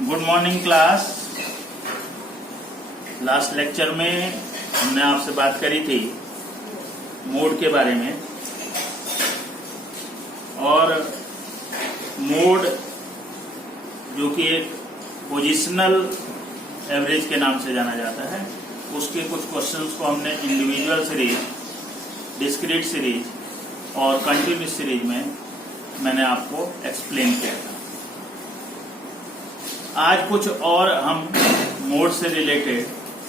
Good morning class. Last lecture में हमने आपसे बात करी थी मोड के बारे में, और मोड जो कि एक पोजिशनल एवरेज के नाम से जाना जाता है, उसके कुछ क्वेश्चंस को हमने इंडिविजुअल सीरीज, डिस्क्रीट सीरीज और कंटिन्यूस सीरीज में मैंने आपको एक्सप्लेन किया था। आज कुछ और हम मोड से रिलेटेड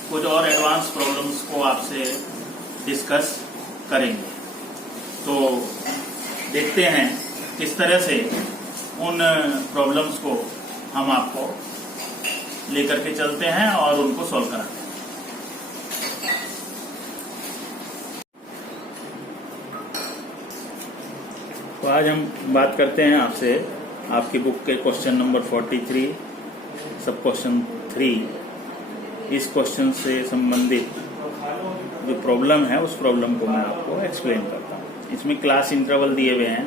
कुछ और एडवांस प्रॉब्लम्स को आपसे डिस्कस करेंगे। तो देखते हैं किस तरह से उन प्रॉब्लम्स को हम आपको लेकर के चलते हैं और उनको सॉल्व कराते हैं। तो आज हम बात करते हैं आपसे आपकी बुक के क्वेश्चन नंबर 43 सब क्वेश्चन 3। इस क्वेश्चन से संबंधित जो प्रॉब्लम है उस प्रॉब्लम को मैं आपको एक्सप्लेन करता हूँ। इसमें क्लास इंटरवल दिए हुए हैं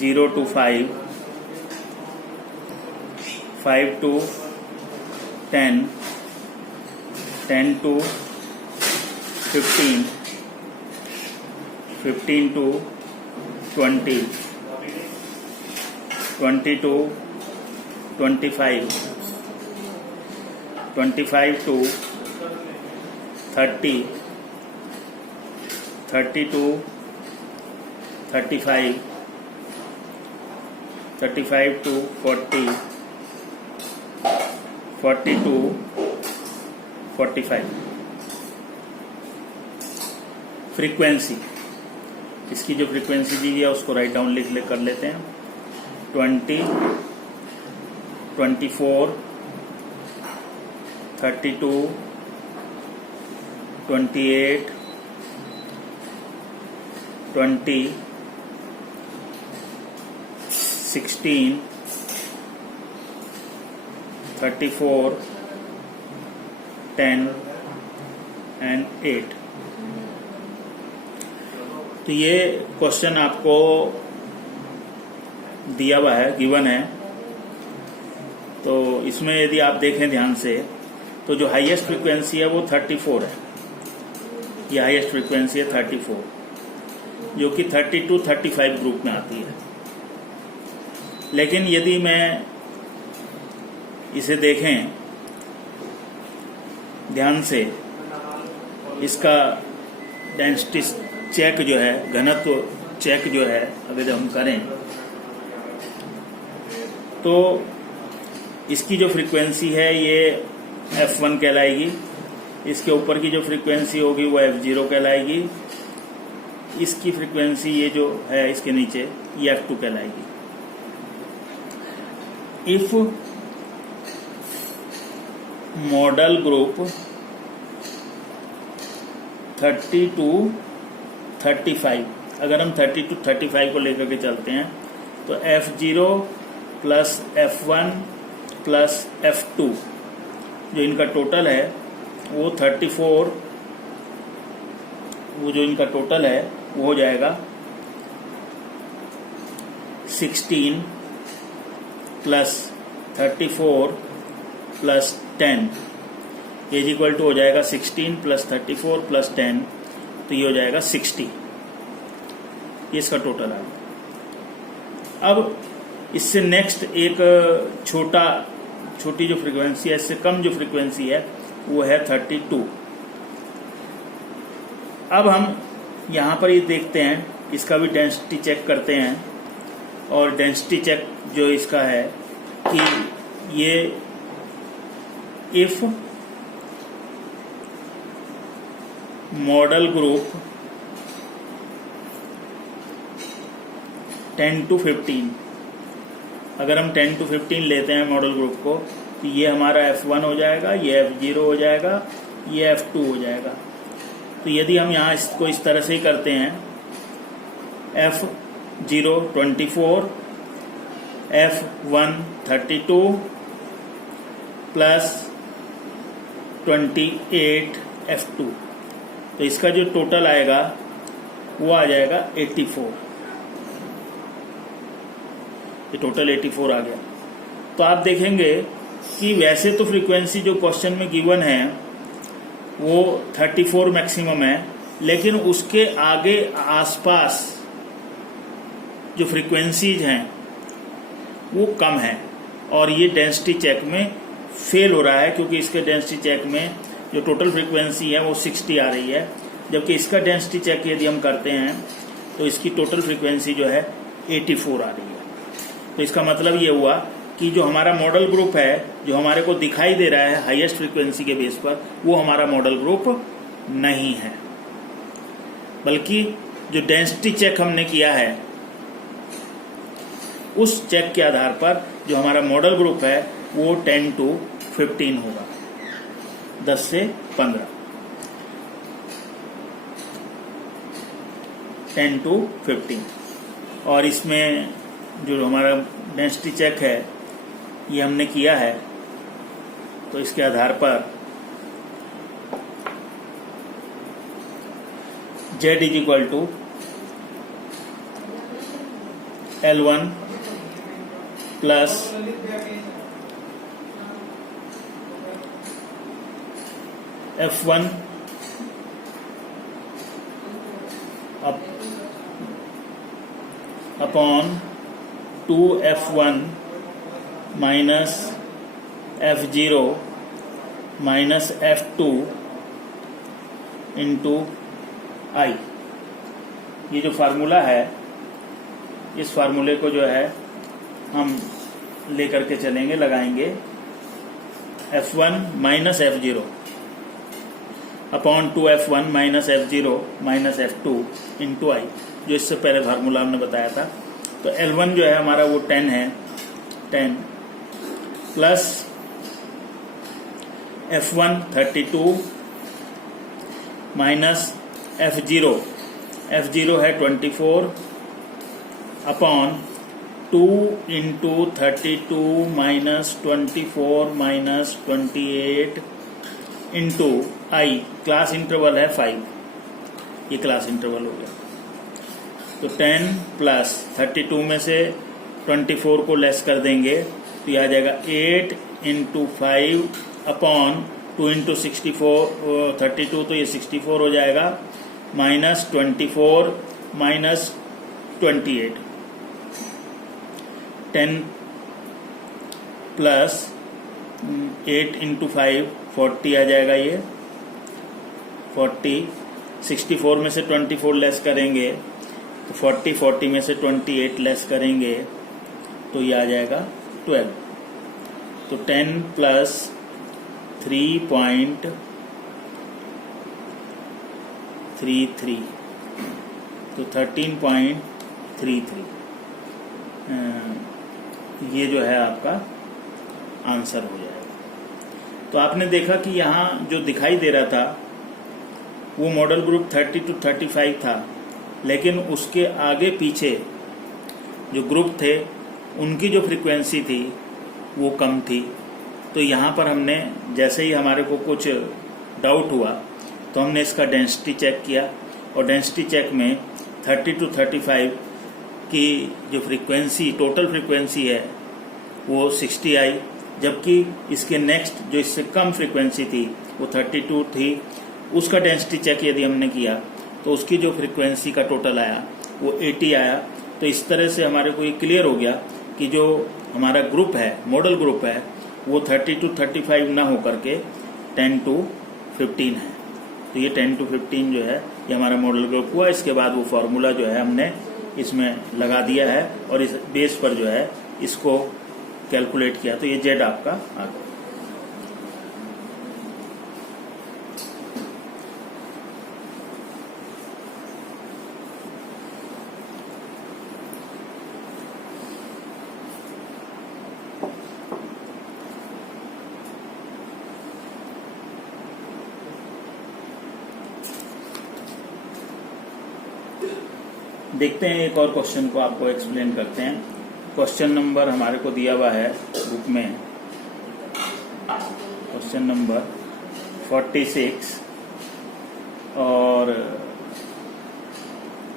0 to 5, 5 to 10, 10 to 15, 15 to 20, 20 to 25, 25 to 30, 30 to 35, 35 to 40, 40 to 45। Frequency, इसकी जो फ्रीक्वेंसी दी हुई है उसको राइट डाउन लिख कर लेते हैं। 20, 24, 32, 28, 20, 16, 34, 10 एंड 8। तो ये क्वेश्चन आपको दिया हुआ है, गिवन है। तो इसमें यदि आप देखें ध्यान से तो जो हाईएस्ट फ्रीक्वेंसी है वो 34 है। ये हाईएस्ट फ्रीक्वेंसी है 34, जो कि 32, 35 ग्रुप में आती है। लेकिन यदि मैं इसे देखें ध्यान से, इसका डेंसिटी चेक जो है, घनत्व चेक जो है अगर हम करें तो इसकी जो फ्रीक्वेंसी है ये F1 कहलाएगी। इसके ऊपर की जो फ्रीक्वेंसी होगी वो F0 कहलाएगी। इसकी फ्रीक्वेंसी ये जो है इसके नीचे ये F2 कहलाएगी। इफ मॉडल ग्रुप 30 to 35, अगर हम 30 to 35 को लेकर के चलते हैं तो F0 plus F1 plus F2 जो इनका टोटल है वो 34, वो जो इनका टोटल है वो हो जाएगा 16 plus 34 plus 10 is equal to हो जाएगा 16 प्लस 34 प्लस 10, तो ये हो जाएगा 60। ये इसका टोटल है। अब इससे नेक्स्ट एक छोटी जो फ्रीक्वेंसी है, इससे कम जो फ्रीक्वेंसी है वो है 32। अब हम यहाँ पर ये देखते हैं, इसका भी डेंसिटी चेक करते हैं। और डेंसिटी चेक जो इसका है कि ये इफ मॉडल ग्रुप 10 to 15, अगर हम 10 to 15 लेते हैं मॉडल ग्रुप को तो ये हमारा F1 हो जाएगा, ये F0 हो जाएगा, ये F2 हो जाएगा। तो यदि हम यहाँ इसको इस तरह से ही करते हैं, F0 24, F1 32 प्लस 28 F2, तो इसका जो टोटल आएगा वो आ जाएगा 84। ये टोटल 84 आ गया। तो आप देखेंगे कि वैसे तो फ्रीक्वेंसी जो क्वेश्चन में गिवन है वो 34 मैक्सिमम है, लेकिन उसके आगे आसपास जो फ्रीक्वेंसीज हैं वो कम है और ये डेंसिटी चेक में फेल हो रहा है, क्योंकि इसके डेंसिटी चेक में जो टोटल फ्रीक्वेंसी है वो 60 आ रही है, जबकि इसका डेंसिटी चेक यदि हम करते हैं तो इसकी टोटल फ्रीक्वेंसी जो है 84 आ रही है। तो इसका मतलब ये हुआ कि जो हमारा मॉडल ग्रुप है, जो हमारे को दिखाई दे रहा है हाईएस्ट फ्रीक्वेंसी के बेस पर, वो हमारा मॉडल ग्रुप नहीं है, बल्कि जो डेंसिटी चेक हमने किया है उस चेक के आधार पर जो हमारा मॉडल ग्रुप है वो 10 to 15 होगा, 10 से 15, 10 to 15। और इसमें जो हमारा डेंसिटी चेक है ये हमने किया है, तो इसके आधार पर Z is equal to L1 plus F1 upon 2F1 minus F0 minus F2 into I। ये जो फार्मूला है, इस फार्मूले को जो है हम लेकर के चलेंगे, लगाएंगे F1 minus F0 upon 2F1 minus F0 minus F2 into I, जो इससे पहले फार्मूला हमने बताया था। तो L1 जो है हमारा वो 10 है, 10 प्लस F1 32 माइनस F0 है 24 upon 2 into 32 minus 24 minus 28 into I, class interval है 5, ये क्लास इंटरवल हो गया। तो 10 प्लस 32 में से 24 को लेस कर देंगे तो यह आ जाएगा 8 इंटू 5 अपॉन 2 इंटू 64 32, तो ये 64 हो जाएगा, माइनस 24 माइनस 28, 10 प्लस 8 इंटू 5 40 आ जाएगा, ये 40, 64 में से 24 लेस करेंगे तो 40 में से 28 लेस करेंगे तो ये आ जाएगा 12। तो 10 प्लस 3.33, तो 13.33 ये जो है आपका आंसर हो जाएगा। तो आपने देखा कि यहाँ जो दिखाई दे रहा था वो मॉडल ग्रुप 30 to 35 था, लेकिन उसके आगे पीछे जो ग्रुप थे उनकी जो फ्रीक्वेंसी थी वो कम थी। तो यहाँ पर हमने जैसे ही हमारे को कुछ डाउट हुआ तो हमने इसका डेंसिटी चेक किया, और डेंसिटी चेक में 30 to 35 की जो फ्रीक्वेंसी, टोटल फ्रीक्वेंसी है वो 60 आई, जबकि इसके नेक्स्ट जो इससे कम फ्रीक्वेंसी थी वो 32 थी। उसका डेंसिटी चेक यदि हमने किया तो उसकी जो फ्रीक्वेंसी का टोटल आया वो 80 आया। तो इस तरह से हमारे को ये क्लियर हो गया कि जो हमारा ग्रुप है, मॉडल ग्रुप है, वो 30 to 35 ना हो करके 10 to 15 है। तो ये 10 to 15 जो है ये हमारा मॉडल ग्रुप हुआ। इसके बाद वो फार्मूला जो है हमने इसमें लगा दिया है और इस बेस पर जो है इसको कैलकुलेट किया, तो ये जेड आपका आ गया। देखते हैं एक और क्वेश्चन को, आपको एक्सप्लेन करते हैं। क्वेश्चन नंबर हमारे को दिया हुआ है बुक में, क्वेश्चन नंबर 46, और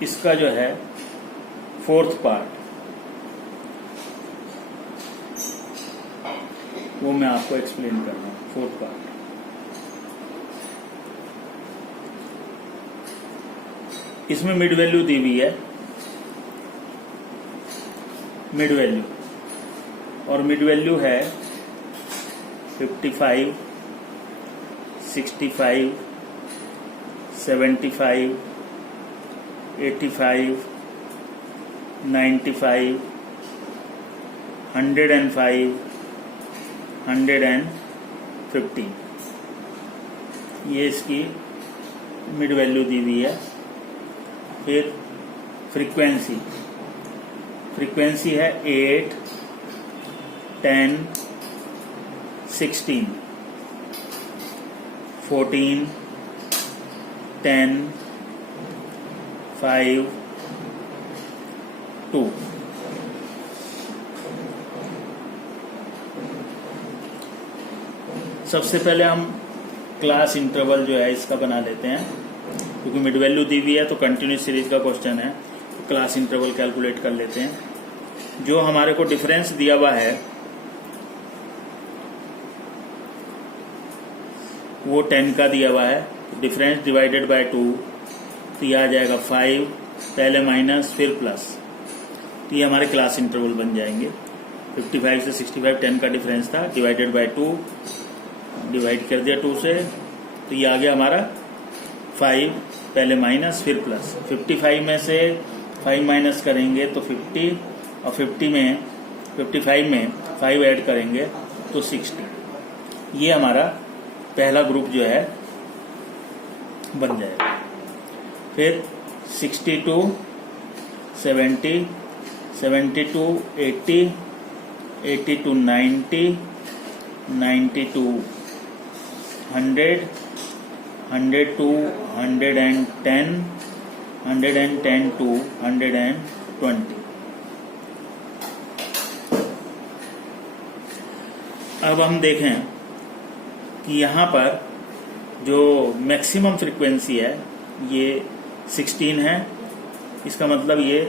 इसका जो है 4th पार्ट। वो मैं आपको एक्सप्लेन कर रहा हूँ, फोर्थ पार्ट। इसमें मिड वैल्यू दी हुई है, मिड वैल्यू, और मिड वैल्यू है 55, 65, 75, 85, 95, 105, 150, ये इसकी मिड वैल्यू दी हुई है। फिर फ्रीक्वेंसी, फ्रीक्वेंसी है 8, 10, 16, 14, 10, 5, 2। सबसे पहले हम क्लास इंटरवल जो है इसका बना लेते हैं, क्योंकि मिड वैल्यू दी हुई है तो कंटिन्यूस सीरीज का क्वेश्चन है, तो क्लास इंटरवल कैलकुलेट कर लेते हैं। जो हमारे को डिफरेंस दिया हुआ है वो 10 का दिया हुआ है, डिफरेंस डिवाइडेड बाय 2, तो ये आ जाएगा 5, पहले माइनस फिर प्लस, तो ये हमारे क्लास इंटरवल बन जाएंगे। 55 से 65 10 का डिफरेंस था, डिवाइडेड बाय 2, डिवाइड कर दिया 2 से, तो ये आ गया हमारा 5, पहले माइनस फिर प्लस। 55 में से 5 माइनस करेंगे तो 50, और 55 में 5 ऐड करेंगे तो 60। ये हमारा पहला ग्रुप जो है बन जाएगा। फिर 62, 70, 72, 80, 82, 90, 92, 100, 102, 110, 110 to 120। अब हम देखें कि यहाँ पर जो मैक्सिमम फ्रीक्वेंसी है ये 16 है, इसका मतलब ये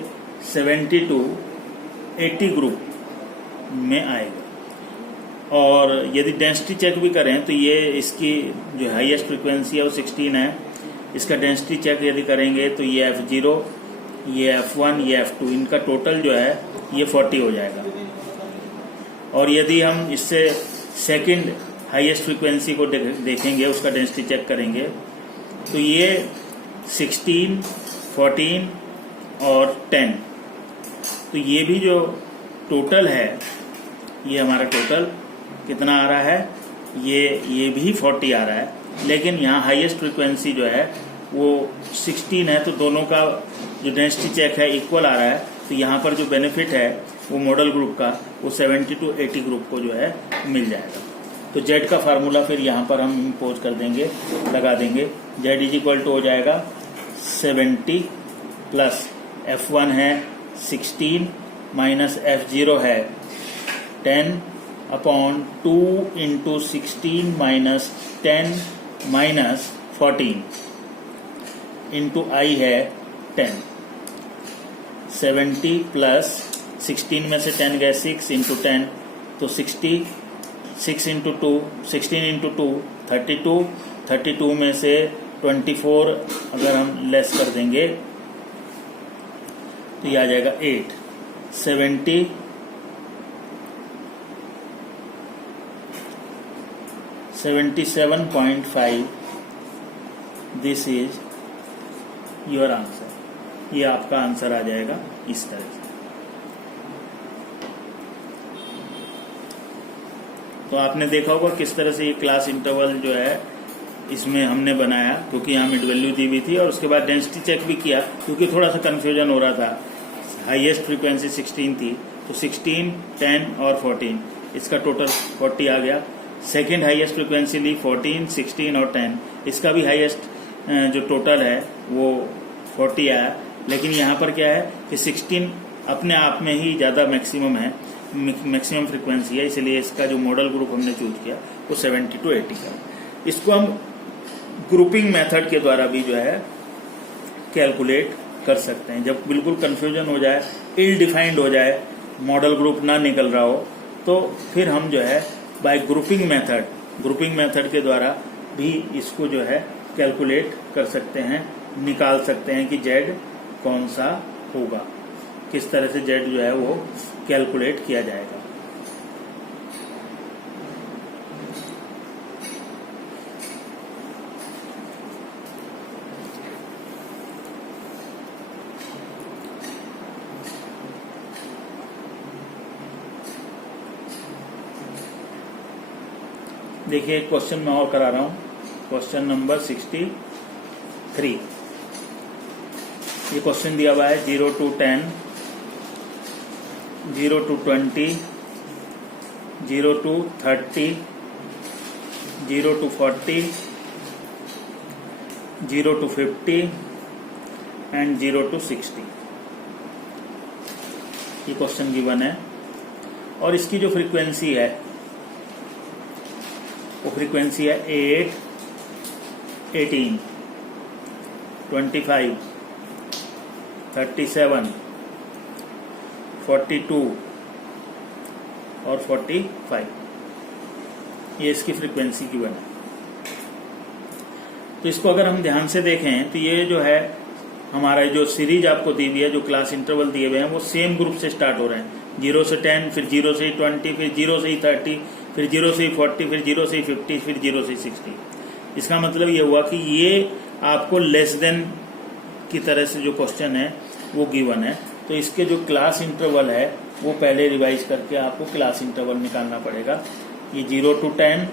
70 to 80 ग्रुप में आएगा। और यदि डेंसिटी चेक भी करें तो ये इसकी जो हाईएस्ट फ्रीक्वेंसी है वो 16 है, इसका डेंसिटी चेक यदि करेंगे तो ये F0, ये F1, ये F2, इनका टोटल जो है ये 40 हो जाएगा। और यदि हम इससे सेकंड हाईएस्ट फ्रीक्वेंसी को देखेंगे, उसका डेंसिटी चेक करेंगे, तो ये 16, 14 और 10, तो ये भी जो टोटल है ये हमारा टोटल कितना आ रहा है, ये भी 40 आ रहा है। लेकिन यहाँ हाईएस्ट फ्रीक्वेंसी जो है वो 16 है, तो दोनों का जो डेंसिटी चेक है इक्वल आ रहा है। तो यहाँ पर जो बेनिफिट है वो मॉडल ग्रुप का वो 70 to 80 ग्रुप को जो है मिल जाएगा। तो जेड का फार्मूला फिर यहाँ पर हम इम्पोज कर देंगे, लगा देंगे। जेड इज इक्वल टू हो जाएगा 70 प्लस F1 है 16 माइनस F0 है 10 upon 2 into 16 minus 10 minus 14 into I है 10। 70 प्लस 16 में से 10 गए 6 इंटू 10, तो 60, 6 इंटू 2, 16 इंटू 2 32, 32 में से 24 अगर हम लेस कर देंगे तो ये आ जाएगा 8। 70 77.5, दिस इज योर आंसर। ये आपका आंसर आ जाएगा इस तरह से। तो आपने देखा होगा किस तरह से ये क्लास इंटरवल जो है इसमें हमने बनाया, क्योंकि यहाँ मिड वैल्यू दी हुई थी और उसके बाद डेंसिटी चेक भी किया, क्योंकि थोड़ा सा कंफ्यूजन हो रहा था। हाईएस्ट फ्रीक्वेंसी 16 थी, तो 16, 10 और 14, इसका टोटल 40 आ गया। सेकेंड हाईएस्ट फ्रीक्वेंसी ली 14, 16 और 10, इसका भी हाईएस्ट जो टोटल है वो 40 आया। लेकिन यहाँ पर क्या है कि 16 अपने आप में ही ज़्यादा मैक्सिमम है, मैक्सिमम फ्रीक्वेंसी है, इसलिए इसका जो मॉडल ग्रुप हमने चूज किया वो 70 to 80 का। इसको हम ग्रुपिंग मेथड के द्वारा भी जो है कैलकुलेट कर सकते हैं। जब बिल्कुल कंफ्यूजन हो जाए, इल डिफाइंड हो जाए, मॉडल ग्रुप ना निकल रहा हो, तो फिर हम जो है बाय ग्रुपिंग मेथड के द्वारा भी इसको जो है कैलकुलेट कर सकते हैं, निकाल सकते हैं कि जेड कौन सा होगा, किस तरह से जेड जो है वो कैलकुलेट किया जाएगा। देखिए एक क्वेश्चन मैं और करा रहा हूं, क्वेश्चन नंबर 63। ये क्वेश्चन दिया हुआ है 0 to 10, 0 to 20, 0 to 30, 0 to 40, 0 to 50 and 0 to 60। ये क्वेश्चन गिवन है और इसकी जो फ्रीक्वेंसी है वो फ्रीक्वेंसी है 8, 18, 25, 37, 42 और 45। ये इसकी फ्रीक्वेंसी गिवन है। तो इसको अगर हम ध्यान से देखें तो ये जो है हमारा जो सीरीज आपको दी हुई है, जो क्लास इंटरवल दिए हुए हैं वो सेम ग्रुप से स्टार्ट हो रहे हैं। 0 से 10, फिर 0 से 20, फिर 0 से 30, फिर 0 से 40, फिर 0 से 50, फिर 0 से 60। इसका मतलब ये हुआ कि ये आपको लेस देन की तरह से जो क्वेश्चन है वो गिवन है। तो इसके जो क्लास इंटरवल है वो पहले रिवाइज करके आपको क्लास इंटरवल निकालना पड़ेगा। ये 0 to 10,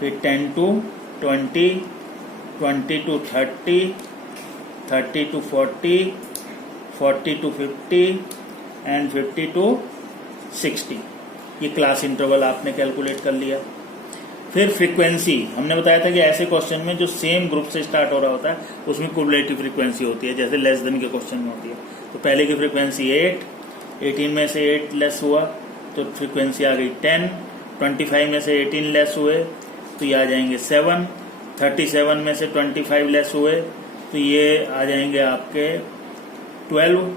फिर 10 to 20, 20 to 30, 30 to 40, 40 to 50 and 50 to 60। ये क्लास इंटरवल आपने कैलकुलेट कर लिया। फिर फ्रीक्वेंसी हमने बताया था कि ऐसे क्वेश्चन में जो सेम ग्रुप से स्टार्ट हो रहा होता है उसमें क्युमुलेटिव फ्रीक्वेंसी होती है, जैसे लेस देन के क्वेश्चन में होती है। तो पहले की फ्रीक्वेंसी 8, 18 में से 8 लेस हुआ तो फ्रीक्वेंसी आ गई 10, 25 में से 18 लेस हुए तो ये आ जाएंगे 7, 37 में से 25 लेस हुए तो ये आ जाएंगे आपके 12,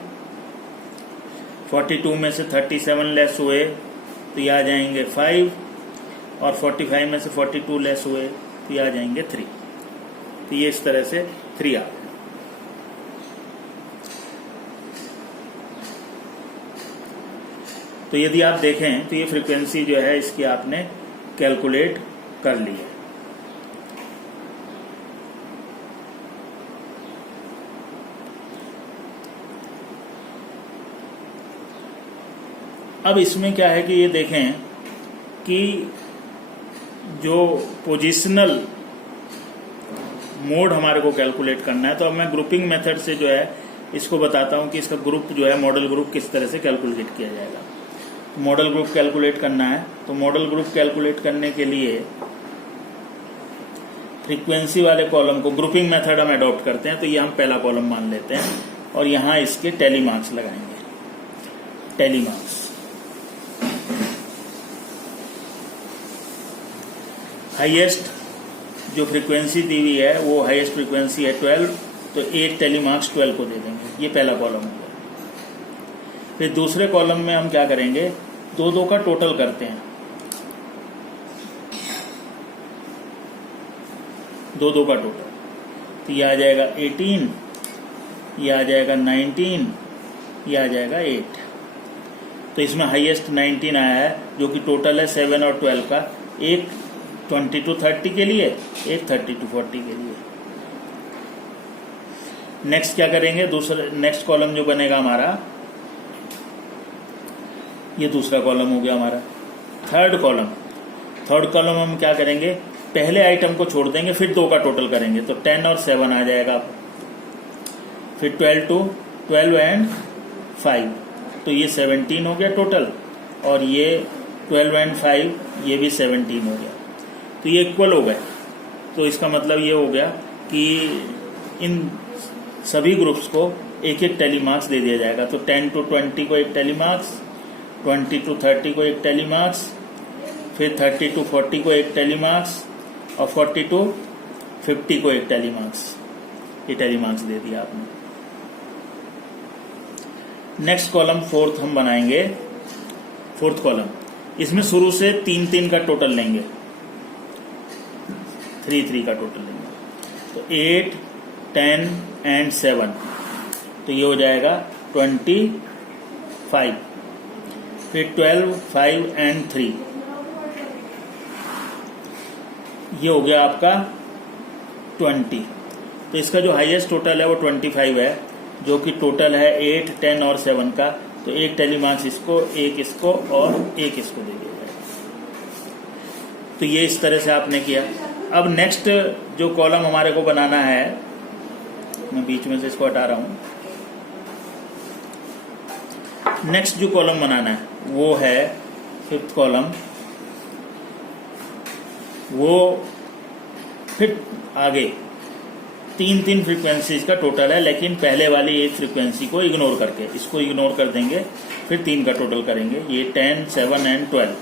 42 में से 37 लेस हुए तो ये आ जाएंगे 5 और 45 में से 42 लेस हुए तो ये आ जाएंगे 3। तो ये इस तरह से 3 आ गए। तो यदि आप देखें तो ये फ्रीक्वेंसी जो है इसकी आपने कैलकुलेट कर ली है। अब इसमें क्या है कि ये देखें कि जो पोजिशनल मोड हमारे को कैलकुलेट करना है, तो अब मैं ग्रुपिंग मेथड से जो है इसको बताता हूं कि इसका ग्रुप जो है मॉडल ग्रुप किस तरह से कैलकुलेट किया जाएगा। तो मॉडल ग्रुप कैलकुलेट करना है तो मॉडल ग्रुप कैलकुलेट करने के लिए फ्रीक्वेंसी वाले कॉलम को ग्रुपिंग मेथड हम अडॉप्ट करते हैं। तो ये हम पहला कॉलम मान लेते हैं और यहां इसके टैली मार्क्स लगाएंगे। टैली मार्क्स हाईएस्ट जो फ्रीक्वेंसी दी हुई है वो हाईएस्ट फ्रीक्वेंसी है 12, तो 8 टैली मार्क्स 12 को दे देंगे। ये पहला कॉलम हो गया। फिर दूसरे कॉलम में हम क्या करेंगे, 2 का टोटल करते हैं। 2 का टोटल तो ये आ जाएगा 18, ये आ जाएगा 19, ये आ जाएगा 8। तो इसमें हाईएस्ट 19 आया है जो कि टोटल है 7 और 12 का। एक 20 to 30 के लिए, एक 30 to 40 के लिए। नेक्स्ट क्या करेंगे, दूसरा नेक्स्ट कॉलम जो बनेगा हमारा, ये दूसरा कॉलम हो गया हमारा। थर्ड कॉलम हम क्या करेंगे, पहले आइटम को छोड़ देंगे फिर 2 का टोटल करेंगे। तो 10 और 7 आ जाएगा। फिर 12 एंड 5 तो ये 17 हो गया टोटल, और ये 12 एंड 5 ये भी 17 हो गया। तो ये इक्वल हो गए। तो इसका मतलब ये हो गया कि इन सभी ग्रुप्स को एक टैली मार्क्स दे दिया जाएगा। तो 10 to 20 को एक टैली मार्क्स, 20 to 30 को एक टैली मार्क्स, फिर 30 to 40 को एक टैली मार्क्स और 40 to 50 को एक टैली मार्क्स। ये टैली मार्क्स दे दिया आपने। नेक्स्ट कॉलम फोर्थ हम बनाएंगे। फोर्थ कॉलम इसमें शुरू से 3 का टोटल लेंगे, 3 का टोटल लेंगे। तो 8, 10 एंड 7, तो ये हो जाएगा 25। फिर 12, 5 एंड 3, ये हो गया आपका 20। तो इसका जो हाईएस्ट टोटल है वो 25 है, जो कि टोटल है 8, 10 और 7 का। तो एक टैली मार्क्स इसको, एक इसको और एक इसको दे दिया जाएगा। तो ये इस तरह से आपने किया। अब नेक्स्ट जो कॉलम हमारे को बनाना है, मैं बीच में से इसको हटा रहा हूं। नेक्स्ट जो कॉलम बनाना है वो है 5th कॉलम। वो फिर आगे 3 फ्रीक्वेंसीज का टोटल है, लेकिन पहले वाली एक फ्रीक्वेंसी को इग्नोर करके, इसको इग्नोर कर देंगे, फिर 3 का टोटल करेंगे। ये 10, 7 एंड 12।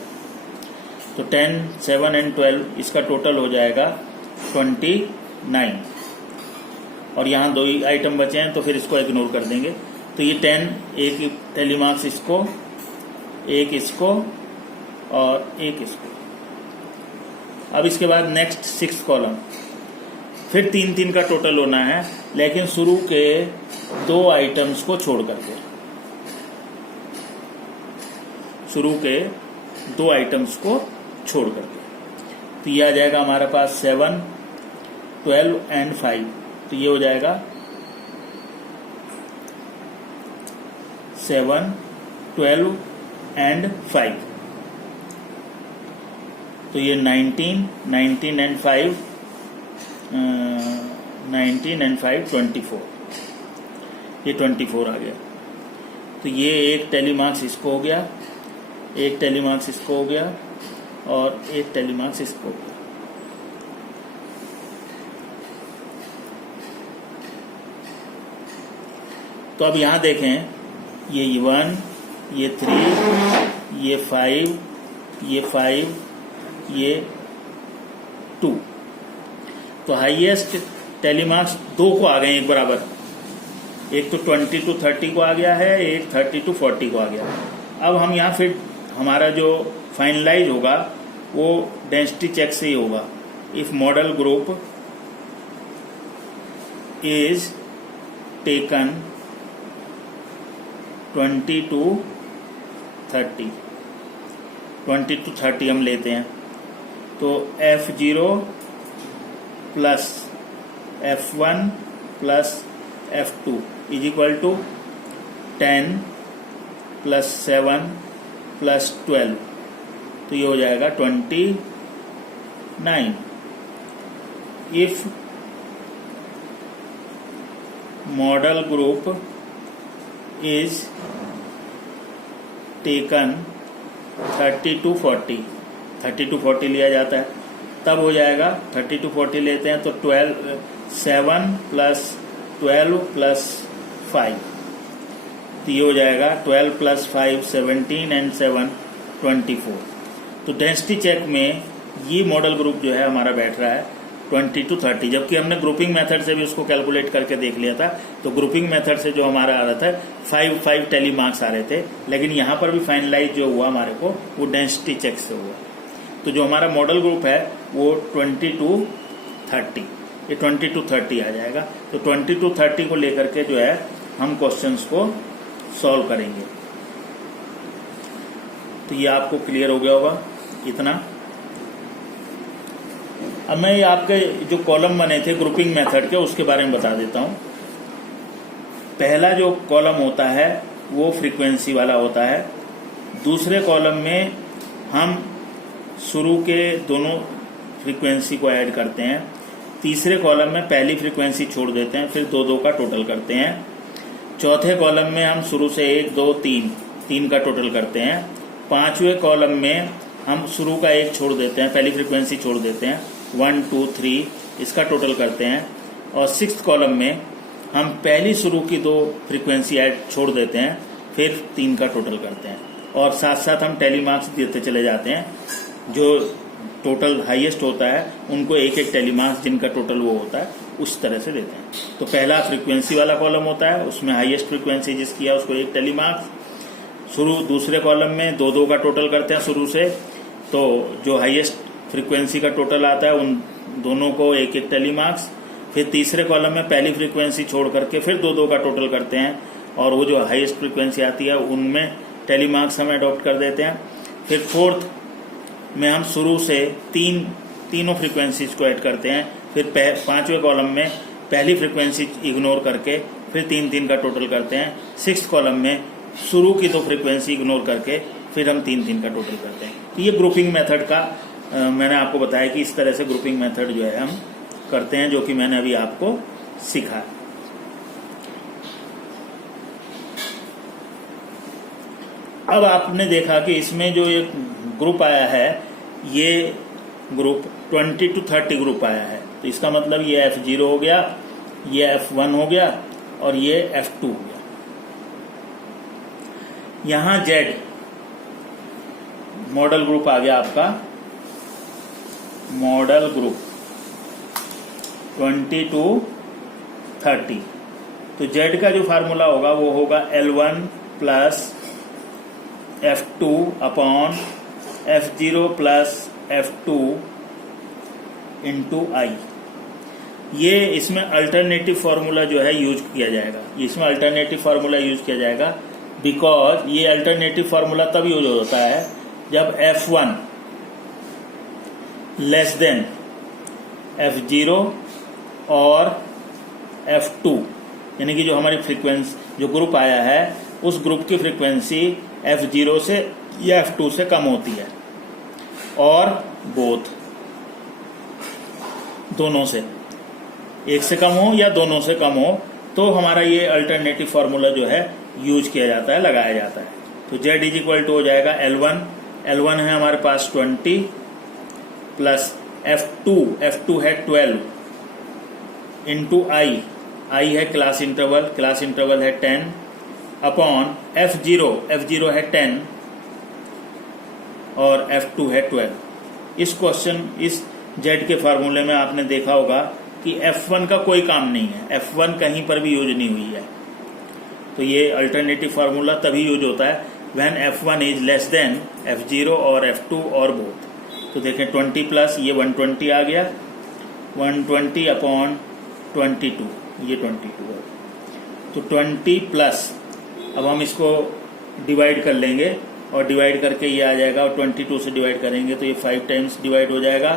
तो 10, 7 एंड 12 इसका टोटल हो जाएगा 29। और यहाँ 2 ही आइटम बचे हैं, तो फिर इसको इग्नोर कर देंगे। तो ये 10, एक टैली मार्क्स इसको, एक इसको और एक इसको। अब इसके बाद नेक्स्ट 6th कॉलम, फिर 3 का टोटल होना है, लेकिन शुरू के 2 आइटम्स को छोड़ करके, शुरू के 2 आइटम्स को छोड़ करके। तो ये आ जाएगा हमारे पास 7, 12 एंड 5। तो ये हो जाएगा 7, 12 एंड 5। तो ये 19 एंड 5, 19 एंड 5 24। ये 24 आ गया। तो ये एक टैली मार्क्स इसको हो गया, एक टैली मार्क्स इसको हो गया और एक टैली मार्क्स इसको हो गया। तो अब यहां देखें, ये 1, ये 3, ये 5, ये 5, ये 2। तो हाईएस्ट टैली मार्क्स 2 को आ गए एक बराबर। एक तो 20 to 30 को आ गया है, एक 30 to 40 को आ गया। अब हम यहाँ फिर हमारा जो फाइनलाइज होगा वो डेंसिटी चेक से ही होगा। If model group is taken 20 to 30, 20 to 30 हम लेते हैं, तो F0 plus F1 plus F2 is equal to 10 plus 7 plus 12। तो ये हो जाएगा 29। If model group is taken 30 to 40, 30 to 40 लिया जाता है, तब हो जाएगा 30 to 40 लेते हैं तो 7 प्लस 12 प्लस 5। तो ये हो जाएगा 12 प्लस 5 17 एंड 7 24। तो डेंसिटी चेक में ये मॉडल ग्रुप जो है हमारा बैठ रहा है 20 to 30, जबकि हमने ग्रुपिंग मेथड से भी उसको कैलकुलेट करके देख लिया था। तो ग्रुपिंग मेथड से जो हमारा आ रहा था 5 टैली मार्क्स आ रहे थे, लेकिन यहाँ पर भी फाइनलाइज जो हुआ हमारे को वो डेंसिटी चेक से हुआ। तो जो हमारा मॉडल ग्रुप है वो 20 to 30, ये 20 to 30 आ जाएगा। तो 20 to 30 को लेकर के जो है हम क्वेश्चंस को सॉल्व करेंगे। तो ये आपको क्लियर हो गया होगा इतना। अब मैं आपके जो कॉलम बने थे ग्रुपिंग मेथड के उसके बारे में बता देता हूं। पहला जो कॉलम होता है वो फ्रीक्वेंसी वाला होता है। दूसरे कॉलम में हम शुरू के दोनों फ्रीक्वेंसी को ऐड करते हैं। तीसरे कॉलम में पहली फ्रीक्वेंसी छोड़ देते हैं, फिर 2 का टोटल करते हैं। चौथे कॉलम में हम शुरू से 1, 2, 3 का टोटल करते हैं। पांचवें कॉलम में हम शुरू का 1 छोड़ देते हैं, पहली फ्रीक्वेंसी छोड़ देते हैं, 1, 2, 3 इसका टोटल करते हैं। और 6th कॉलम में हम पहली शुरू की 2 फ्रीक्वेंसी ऐड छोड़ देते हैं, फिर 3 का टोटल करते हैं। और साथ साथ हम टैली मार्क्स देते चले जाते हैं। जो टोटल हाईएस्ट होता है उनको एक टैली मार्क्स जिनका टोटल वो होता है उस तरह से देते हैं। तो पहला फ्रीक्वेंसी वाला कॉलम होता है, उसमें हाईएस्ट फ्रीक्वेंसी जिसकी है उसको 1 टैली मार्क्स। दूसरे कॉलम में 2 2 का टोटल करते हैं शुरू से, तो जो हाईएस्ट फ्रीक्वेंसी का टोटल आता है उन दोनों को 1 1 टेली मार्क्स। फिर तीसरे कॉलम में पहली फ्रीक्वेंसी छोड़ करके फिर 2 2 का टोटल करते हैं, और वो जो हाईएस्ट फ्रीक्वेंसी आती है उनमें टेली मार्क्स हम अडॉप्ट कर देते हैं। फिर फोर्थ में हम शुरू से तीनों फ्रीक्वेंसीज को ऐड करते हैं। फिर 5वें कॉलम में पहली फ्रीक्वेंसी इग्नोर करके फिर 3 3 का टोटल करते हैं। 6th कॉलम में शुरू की 2 फ्रीक्वेंसी इग्नोर करके फिर हम 3 3 का टोटल करते हैं। तो ये ग्रुपिंग मेथड का मैंने आपको बताया कि इस तरह से ग्रुपिंग मेथड जो है हम करते हैं, जो कि मैंने अभी आपको सिखाया। अब आपने देखा कि इसमें जो एक ग्रुप आया है, ये ग्रुप 20 to 30 ग्रुप आया है। तो इसका मतलब ये F0 हो गया, ये F1 हो गया और ये F2 हो गया। यहां Z मॉडल ग्रुप आ गया आपका, मॉडल ग्रुप 20 to 30। तो Z का जो फार्मूला होगा वो होगा L1 plus F2 upon F0 plus F2 into I। ये इसमें अल्टरनेटिव फार्मूला जो है यूज किया जाएगा, इसमें अल्टरनेटिव फार्मूला यूज किया जाएगा बिकॉज ये अल्टरनेटिव फार्मूला तब यूज होता है जब F1 लेस देन F0 और F2, यानी कि जो हमारी फ्रीक्वेंसी जो ग्रुप आया है उस ग्रुप की फ्रीक्वेंसी F0 से या F2 से कम होती है, और बोथ दोनों से, एक से कम हो या दोनों से कम हो, तो हमारा ये अल्टरनेटिव फार्मूला जो है यूज किया जाता है, लगाया जाता है। तो Z इज इक्वल टू हो जाएगा L1 है हमारे पास 20 प्लस F2 है 12 इंटू I है क्लास इंटरवल है 10 अपॉन F0 है 10 और F2 है 12। इस Z के फार्मूले में आपने देखा होगा कि F1 का कोई काम नहीं है, F1 कहीं पर भी यूज नहीं हुई है। तो ये अल्टरनेटिव फार्मूला तभी यूज होता है when F1 is less than F0 और F2 और बोथ। तो देखें 20 प्लस ये 120 आ गया, 120 अपॉन 22, ये 22 है। तो 20 प्लस, अब हम इसको डिवाइड कर लेंगे और डिवाइड करके ये आ जाएगा, और 22 से डिवाइड करेंगे तो ये 5 टाइम्स डिवाइड हो जाएगा,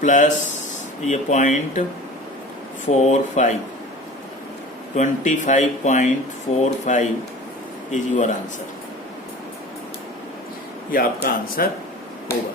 प्लस ये 0.45, 25.45 इज योर आंसर। ये आपका आंसर होगा।